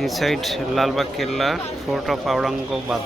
Inside Lalbagh Killa, Fort of Aurangabad.